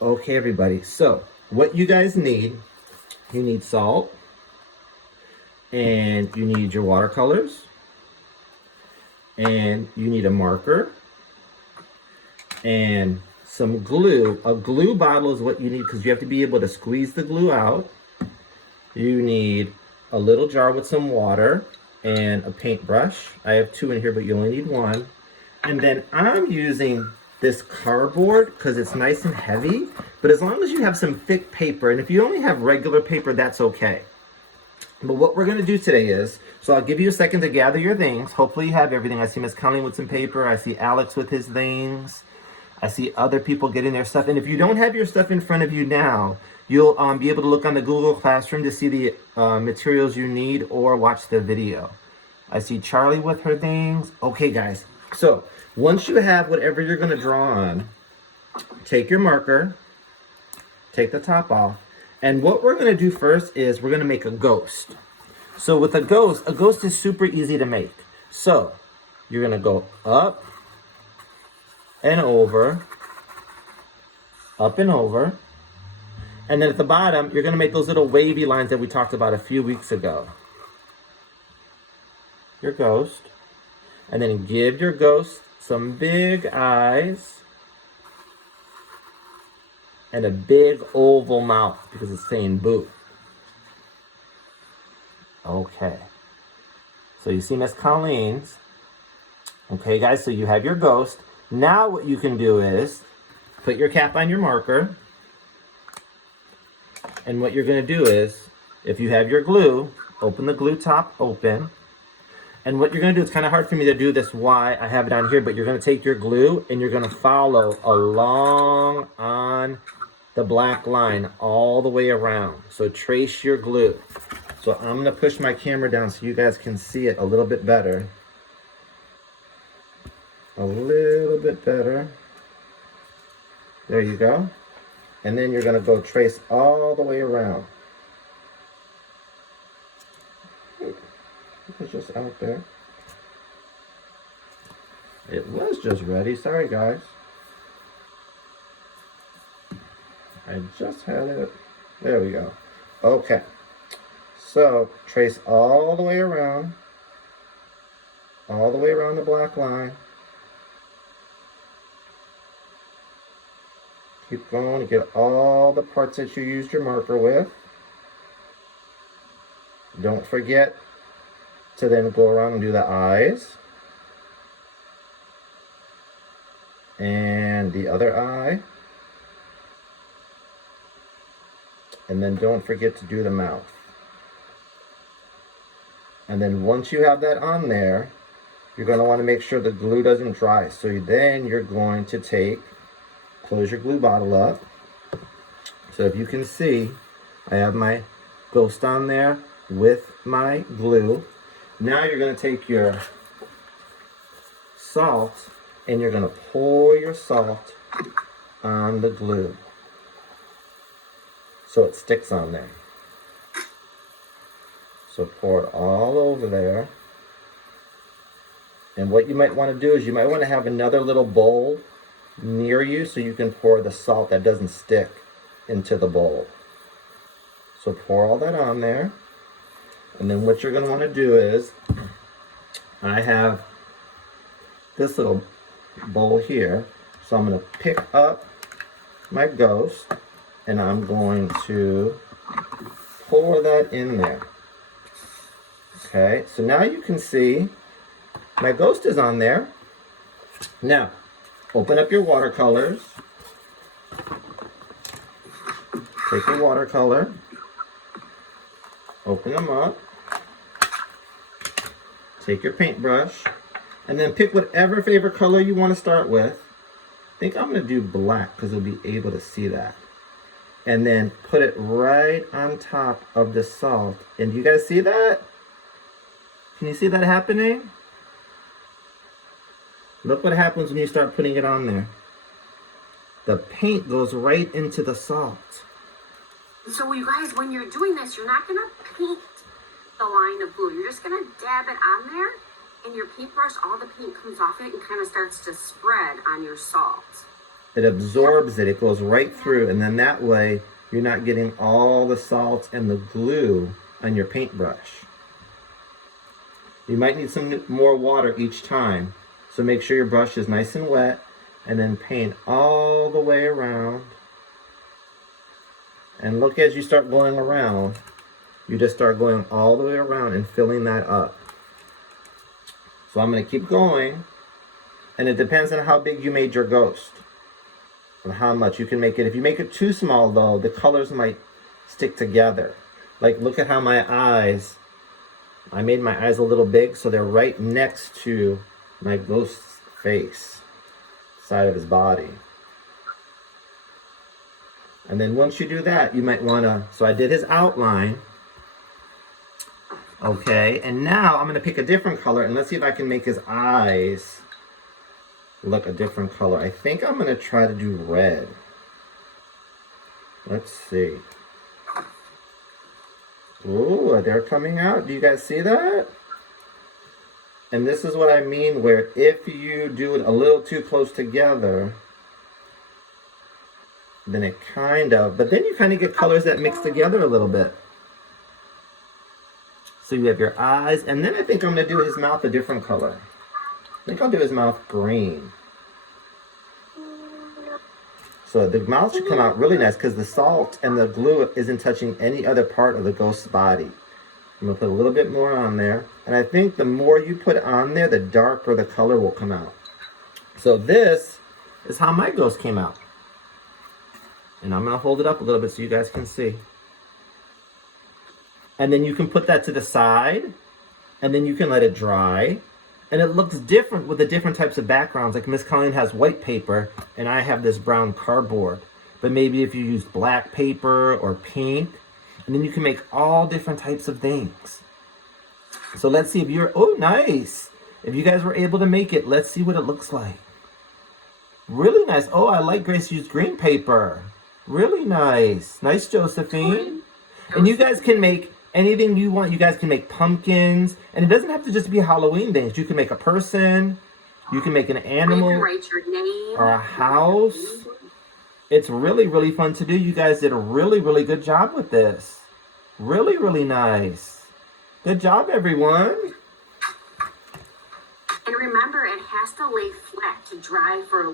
Okay, everybody. So what you guys need, you need salt, and you need your watercolors, and you need a marker, and some glue. A glue bottle is what you need because you have to be able to squeeze the glue out. You need a little jar with some water and a paintbrush. I have 2 in here, but you only need 1. And then I'm using this cardboard because it's nice and heavy, but as long as you have some thick paper, and if you only have regular paper, that's okay. But what we're gonna do today is, so I'll give you a second to gather your things. Hopefully you have everything. I see Miss Colleen with some paper. I see Alex with his things. I see other people getting their stuff. And if you don't have your stuff in front of you now, you'll be able to look on the Google Classroom to see the materials you need or watch the video. I see Charlie with her things. Okay, guys. So once you have whatever you're going to draw on, take your marker, take the top off. And what we're going to do first is we're going to make a ghost. So with a ghost is super easy to make. So you're going to go up and over, up and over. And then at the bottom, you're going to make those little wavy lines that we talked about a few weeks ago. Your ghost. And then give your ghost some big eyes and a big oval mouth because it's saying boo. Okay. So you see Miss Colleen's. Okay, guys, so you have your ghost. Now what you can do is put your cap on your marker. And what you're going to do is, if you have your glue, open the glue top open. And what you're going to do, it's kind of hard for me to do this why I have it on here, but you're going to take your glue and you're going to follow along on the black line all the way around. So trace your glue. So I'm going to push my camera down so you guys can see it a little bit better. A little bit better. There you go. And then you're going to go trace all the way around. It was just out there. It was just ready. Sorry, guys. I just had it. There we go. Okay. So trace all the way around. All the way around the black line. Keep going to get all the parts that you used your marker with. Don't forget to then go around and do the eyes. And the other eye. And then don't forget to do the mouth. And then once you have that on there, you're going to want to make sure the glue doesn't dry. So then you're going to close your glue bottle up. So if you can see, I have my ghost on there with my glue. Now you're going to take your salt and you're going to pour your salt on the glue so it sticks on there. So pour it all over there. And what you might want to do is you might want to have another little bowl near you so you can pour the salt that doesn't stick into the bowl. So pour all that on there. And then what you're going to want to do is, I have this little bowl here. So I'm going to pick up my ghost and I'm going to pour that in there. Okay, so now you can see my ghost is on there. Now, open up your watercolors. Take your watercolor. Open them up. Take your paintbrush. And then pick whatever favorite color you want to start with. I think I'm going to do black because you'll be able to see that. And then put it right on top of the salt. And do you guys see that? Can you see that happening? Look what happens when you start putting it on there. The paint goes right into the salt. So you guys, when you're doing this, you're not going to paint the line of glue. You're just going to dab it on there and your paintbrush, all the paint comes off it and kind of starts to spread on your salt. It absorbs it. It goes right through, and then that way you're not getting all the salt and the glue on your paintbrush. You might need some more water each time, so make sure your brush is nice and wet, and then paint all the way around. And look, as you start going around, you just start going all the way around and filling that up. So I'm going to keep going, and it depends on how big you made your ghost and how much you can make it. If you make it too small, though, the colors might stick together. Like, look at how my eyes, I made my eyes a little big, so they're right next to my ghost's face, side of his body. And then once you do that, you might want to, so I did his outline. Okay, and now I'm going to pick a different color, and let's see if I can make his eyes look a different color. I think I'm going to try to do red. Let's see. Ooh, they're coming out. Do you guys see that? And this is what I mean, where if you do it a little too close together, then it kind of, but then you kind of get colors that mix together a little bit. So you have your eyes, and then I think I'm going to do his mouth a different color. I think I'll do his mouth green. So the mouth should come out really nice because the salt and the glue isn't touching any other part of the ghost's body. I'm going to put a little bit more on there. And I think the more you put on there, the darker the color will come out. So this is how my ghost came out. And I'm going to hold it up a little bit so you guys can see. And then you can put that to the side, and then you can let it dry. And it looks different with the different types of backgrounds. Like Miss Colleen has white paper, and I have this brown cardboard. But maybe if you use black paper or pink, and then you can make all different types of things. So let's see if you're, oh, nice. If you guys were able to make it, let's see what it looks like. Really nice. Oh, I like Grace used green paper. Really nice. Nice, Josephine. And you guys can make anything you want. You guys can make pumpkins. And it doesn't have to just be Halloween things. You can make a person. You can make an animal. You can write your name. Or a house. It's really, really fun to do. You guys did a really, really good job with this. Really, really nice. Good job, everyone. And remember, it has to lay flat to dry for